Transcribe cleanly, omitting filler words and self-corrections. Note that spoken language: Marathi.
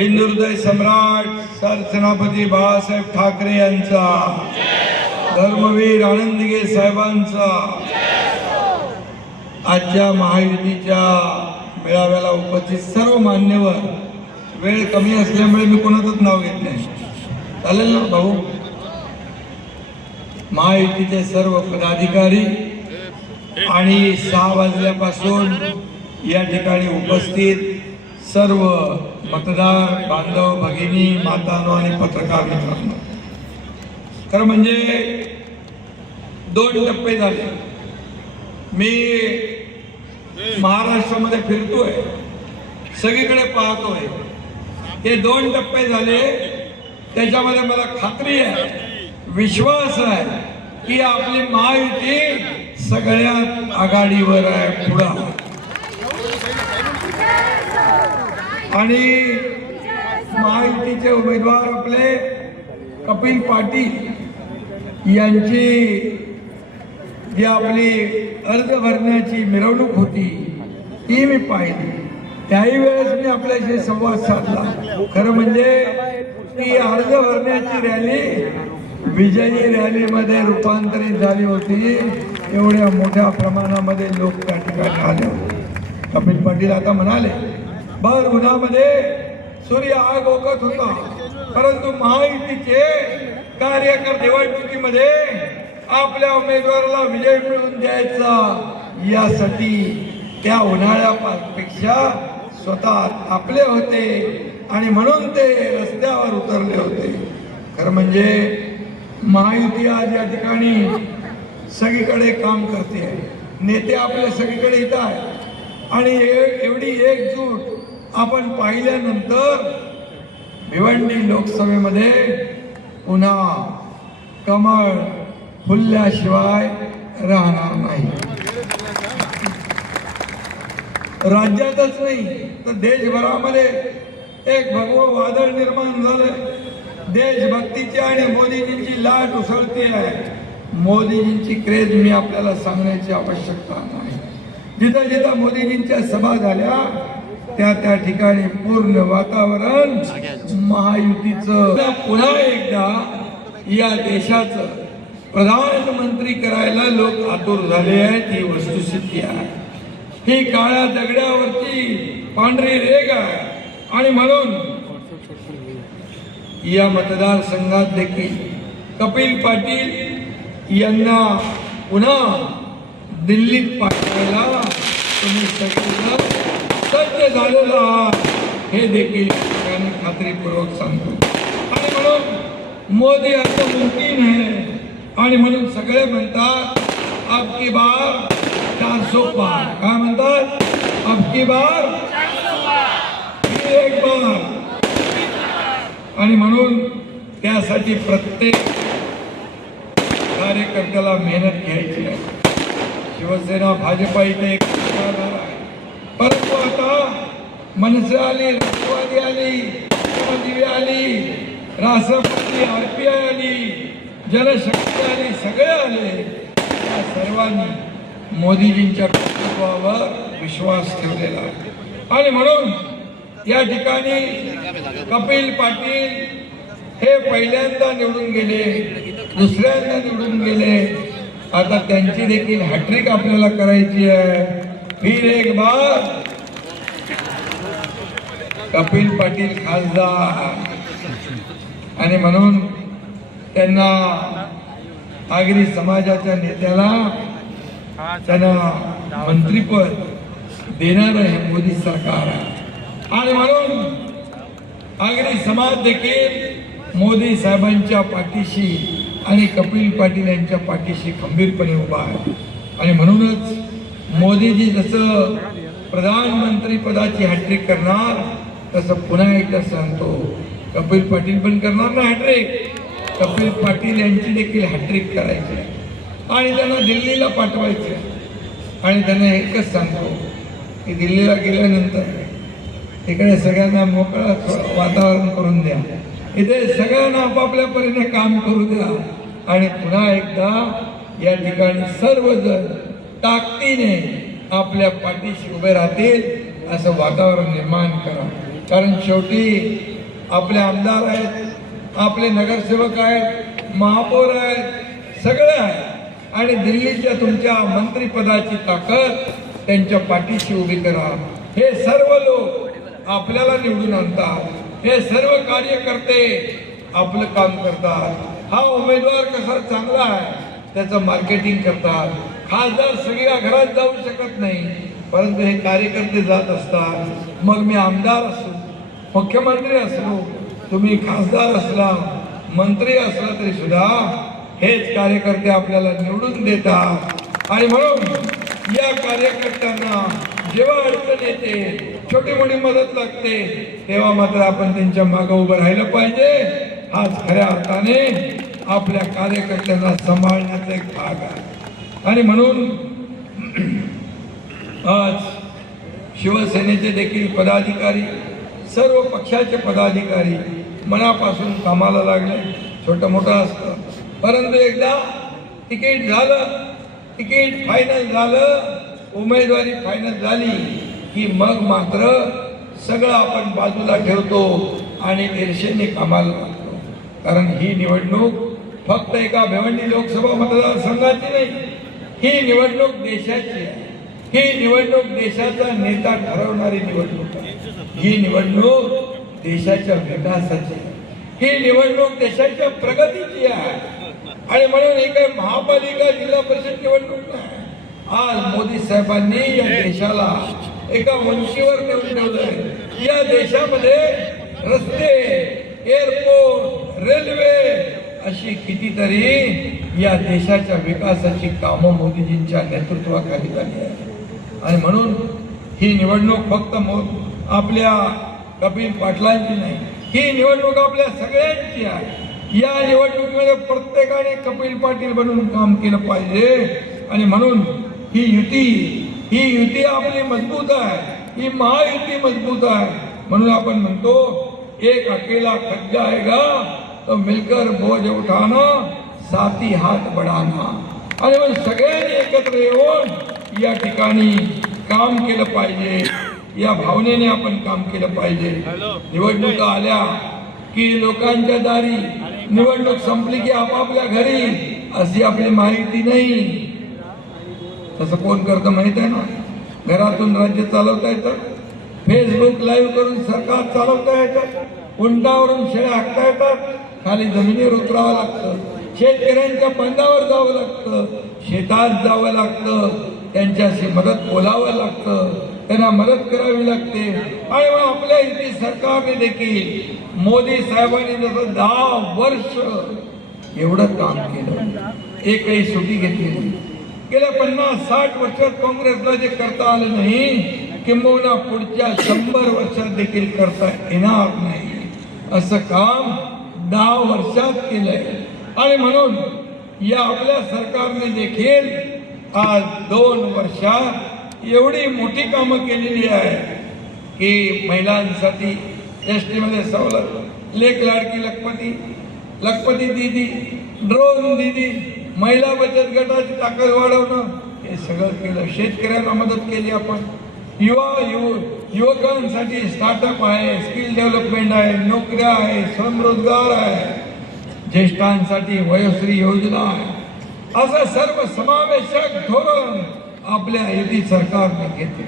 हिंदुहृदय सम्राट सरसेनापती बाळासाहेब ठाकरे यांचा, धर्मवीर आनंदगे साहेबांचा, आजच्या महायुतीच्या मेळाव्याला उपस्थित सर्व मान्यवर, वेळ कमी असल्यामुळे मी कोणाचंच नाव घेत नाही, चालेल ना भाऊ? महायुतीचे सर्व पदाधिकारी आणि 6 वाजल्यापासून या ठिकाणी उपस्थित सर्व मतदार बांधव, भगिनी, मातांनो आणि पत्रकार मित्रांनो, खरं म्हणजे 2 टप्पे झाले. मी महाराष्ट्रामध्ये फिरतोय, सगळीकडे पाहतोय, हे 2 टप्पे झाले. त्याच्यामध्ये मला खात्री आहे, विश्वास आहे की आपली महायुती सगळ्यात आघाडीवर आहे, पुढे. आणि महायुतीचे उमेदवार आपले कपिल पाटील यांची जी आपली अर्ज भरण्याची मिरवणूक होती ती मी पाहिली. त्याही वेळेस मी आपल्याशी संवाद साधला. खरं म्हणजे ती अर्ज भरण्याची रॅली विजयी रॅलीमध्ये रूपांतरित झाली होती. एवढ्या मोठ्या प्रमाणामध्ये लोक त्या ठिकाणी आले होते. कपिल पाटील आता म्हणाले, भर उन्हामध्ये सूर्य आग ओकत होता, परंतु महायुतीचे कार्यकर्ते निवडणुकीमध्ये आपल्या उमेदवाराला विजय मिळवून द्यायचा, यासाठी त्या उन्हाळ्यापेक्षा स्वतः आपले होते आणि म्हणून ते रस्त्यावर उतरले होते. खरं म्हणजे महायुती आज या ठिकाणी सगळीकडे काम करते. नेते आपले सगळीकडे येत आहेत आणि एवढी एकजूट आपण पाहिल्यानंतर भिवंडी लोकसभेमध्ये पुन्हा कमळ फुलल्याशिवाय राहणार नाही. राज्यातच नाही तर देशभरामध्ये एक भगवं वादळ निर्माण झालं. देशभक्तीची आणि मोदीजींची लाट उसळते आहे. मोदीजींची क्रेज मी आपल्याला सांगण्याची आवश्यकता नाही. जिथं जिथं मोदीजींच्या सभा झाल्या त्या ठिकाणी पूर्ण वातावरण महायुतीचं. पुन्हा एकदा या देशाचं प्रधानमंत्री करायला लोक आतुर झाले आहेत, ही वस्तुस्थिती आहे. ही काळ्या दगडावरची पांढरी रेघ आहे आणि म्हणून या मतदारसंघात देखील कपिल पाटील यांना पुन्हा दिल्लीत पाठवायला तुम्ही सगळं सज्ज झालेलं आहात, हे देखील खात्रीपूर्वक सांगतो. आणि म्हणून मोदी असं मुमकिन आहे. आणि म्हणून सगळे म्हणतात, अबकी बार 400 पार. काय म्हणतात? अबकी बार फिर एक बार. आणि म्हणून त्यासाठी प्रत्येक कार्यकर्त्याला मेहनत घ्यायची आहे. शिवसेना भाजपा इथे एक आहे, परंतु आता मनसे आली, राष्ट्रवादी आली, दिवी आली, राष्ट्रपती RPI आली, जनशक्ती आली, सगळे आले. या सर्वांनी मोदीजींच्या कर्तृत्वावर विश्वास ठेवलेला आहे. आणि म्हणून या ठिकाणी कपिल पाटील हे पहिल्यांदा निवडून गेले, दुसऱ्यांदा निवडून गेले. आता त्यांची देखील हॅट्रिक आपल्याला करायची आहे. फिर एक बार कपिल पाटील खासदार. आणि म्हणून त्यांना आगरी समाजाच्या नेत्याला त्यांना मंत्रीपद देणारं हे मोदी सरकार आहे. आणि म्हणून आगरी समाज देखील मोदी साहेबांच्या पाठीशी आणि कपिल पाटील यांच्या पाठीशी खंबीरपणे उभा आहे. आणि म्हणूनच मोदीजी जसं प्रधानमंत्री पदाची हॅट्रिक करणार, तसं पुन्हा एकदा सांगतो, कपिल पाटील पण करणार ना हॅट्रिक. कपिल पाटील यांची देखील हॅट्रिक करायची आणि त्यांना दिल्लीला पाठवायचे. आणि त्यांना एकच सांगतो की दिल्लीला गेल्यानंतर इकडे सगळ्यांना मोकळं वातावरण करून द्या, इथे सगळ्यांना आपापल्या परीने काम करू द्या. आणि पुन्हा एकदा या ठिकाणी सर्वजण ताकदीने आपल्या पाठीशी उभे राहतील असं वातावरण निर्माण करा. कारण शेवटी आपले आमदार आहेत, आपले नगरसेवक आहेत, महापौर आहेत, सगळं आहे आणि दिल्लीच्या तुमच्या मंत्रिपदाची ताकद त्यांच्या पाठीशी उभी करा. हे सर्व लोक आपल्याला निवडून आणतात, हे सर्व कार्यकर्ते आपलं काम करतात. हा उमेदवार कसा चांगला आहे त्याचं मार्केटिंग करतात. खासदार सगळ्या घरात जाऊ शकत नाही, परंतु हे कार्यकर्ते जात असतात. मग मी आमदार असो, मुख्यमंत्री असलो, तुम्ही खासदार असला, मंत्री असला तरी सुद्धा हेच कार्यकर्ते आपल्याला निवडून देतात. आणि म्हणून या कार्यकर्त्यांना जेव्हा अडचण येते, छोटी मोठी मदत लागते, तेव्हा मात्र आपण त्यांच्या मागे उभं राहिलं पाहिजे. हाच खऱ्या अर्थाने आपल्या कार्यकर्त्यांना सांभाळण्याचा एक भाग आहे. आणि म्हणून आज शिवसेनेचे देखील पदाधिकारी, सर्व पक्षाचे पदाधिकारी मनापासून कामाला लागले. छोटं मोठं असतं, परंतु एकदा तिकीट झालं, तिकीट फायनल झालं, उमेदवारी फायनल झाली की मग मात्र सगळं आपण बाजूला ठेवतो आणि ईर्षेने कामाला लागतो. कारण ही निवडणूक फक्त एका भिवंडी लोकसभा मतदारसंघाची नाही, ही निवडणूक देशाची आहे. ही निवडणूक देशाचा नेता ठरवणारी निवडणूक आहे. ही निवडणूक देशाच्या विकासाची आहे. ही निवडणूक देशाच्या प्रगतीची आहे. आणि म्हणून ही काही महापालिका जिल्हा परिषद निवडणूक नाही. आज मोदी साहेबांनी या देशाला एका उंचीवर नेऊन ठेवलंय. या देशामध्ये रस्ते, एअरपोर्ट, रेल्वे अशी कितीतरी या देशाच्या विकासाची कामं मोदीजींच्या नेतृत्वाखाली झाली आहे. आणि म्हणून ही निवडणूक फक्त आपल्या कपिल पाटलांची नाही, ही निवडणूक आपल्या सगळ्यांची आहे. या निवडणुकीमध्ये प्रत्येकाने कपिल पाटील बनून काम केलं पाहिजे. आणि म्हणून ही युती आपली मजबूत आहे, ही महायुती मजबूत आहे. म्हणून आपण म्हणतो एक अकेला खड्डा आएगा तो मिलकर बोझ उठाना, साथी हात बढ़ाना. आणि मग सगळ्यांनी एकत्र येऊन या ठिकाणी काम केलं पाहिजे. या भावनेने आपण काम केलं पाहिजे. निवडणुका आल्या की लोकांच्या दारी, निवडणूक संपली की आपापल्या घरी, अशी आपली माहिती नाही. तसं कोण करतं माहित आहे ना? घरातून राज्य चालवता येतं, फेसबुक लाईव्ह करून सरकार चालवता येतं, उंटावरून शेळ्या हाकता येतात, खाली जमिनीवर उतरावं लागतं, शेतकऱ्यांच्या बंधावर जावं लागतं, शेतात जावं लागतं, त्यांच्याशी मदत बोलावं लागतं, त्यांना मदत करावी लागते. आणि मग आपल्या इथे सरकारने देखील मोदी साहेबांनी जसं 10 वर्ष एवढं काम केलं, एकही सुट्टी घेतली नाही. गेल्या 50-60 वर्षात काँग्रेसला जे करता आलं नाही, किंबहुना पुढच्या 100 वर्षात देखील करता येणार नाही, असं काम 10 वर्षात केलंय. आणि म्हणून या आपल्या सरकारने देखील आज 2 वर्षात एवढी मोठी कामं केलेली आहे की महिलांसाठी एसटी मध्ये सवलत, लेक लाडकी लखपती दीदी, ड्रोन दीदी, महिला बचत गटाची ताकद वाढवणं, हे सगळं केलं. शेतकऱ्यांना मदत केली आपण. युवकांसाठी स्टार्टअप आहे, स्किल डेव्हलपमेंट आहे, नोकऱ्या आहे, स्वयंरोजगार आहे, ज्येष्ठांसाठी वयोश्री योजना आहे. असं सर्व समावेशक धोरण आपल्या युती सरकारने घेतले.